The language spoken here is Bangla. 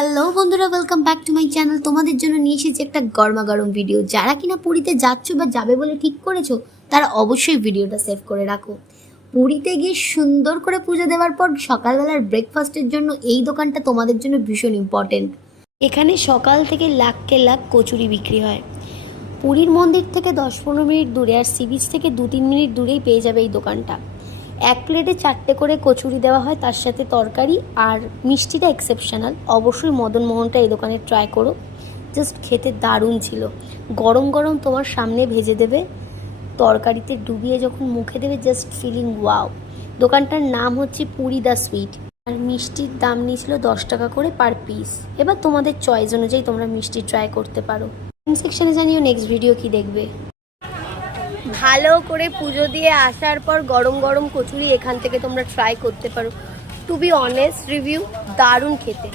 হ্যালো বন্ধুরা, welcome back to my channel. তোমাদের জন্য নিয়ে এসেছি একটা গরমাগরম ভিডিও। যারা কিনা পুরীতে যাচ্ছ বা যাবে বলে ঠিক করেছো, তারা অবশ্যই ভিডিওটা সেভ করে রাখো। পুরীতে গিয়ে সুন্দর করে পুজো দেওয়ার পর সকালবেলার ব্রেকফাস্টের জন্য এই দোকানটা তোমাদের জন্য ভীষণ ইম্পর্টেন্ট। এখানে সকাল থেকে লাখকে লাখ কচুরি বিক্রি হয়। পুরীর মন্দির থেকে 10-15 মিনিট দূরে, আর সি বিচ থেকে 2-3 মিনিট দূরেই পেয়ে যাবে এই দোকানটা। এক প্লেটে 4টে করে কচুরি দেওয়া হয়, তার সাথে তরকারি, আর মিষ্টিটা এক্সেপশনাল। অবশ্যই মদনমোহনটা এই দোকানে ট্রাই করো, জাস্ট খেতে দারুণ ছিল। গরম গরম তোমার সামনে ভেজে দেবে, তরকারিতে ডুবিয়ে যখন মুখে দেবে, জাস্ট ফিলিং ওয়াও। দোকানটার নাম হচ্ছে পুরী দ্য সুইট, আর মিষ্টির দাম নিয়েছিল 10 টাকা করে পার পিস। এবার তোমাদের চয়েস অনুযায়ী তোমরা মিষ্টি ট্রাই করতে পারো। কমেন্ট সেকশনে জানিও নেক্সট ভিডিও কি দেখবে। ভালো করে পুজো দিয়ে আসার পর গরম গরম কচুরি এখান থেকে তোমরা ট্রাই করতে পারো। টু বি অনেস্ট রিভিউ, দারুণ খেতে।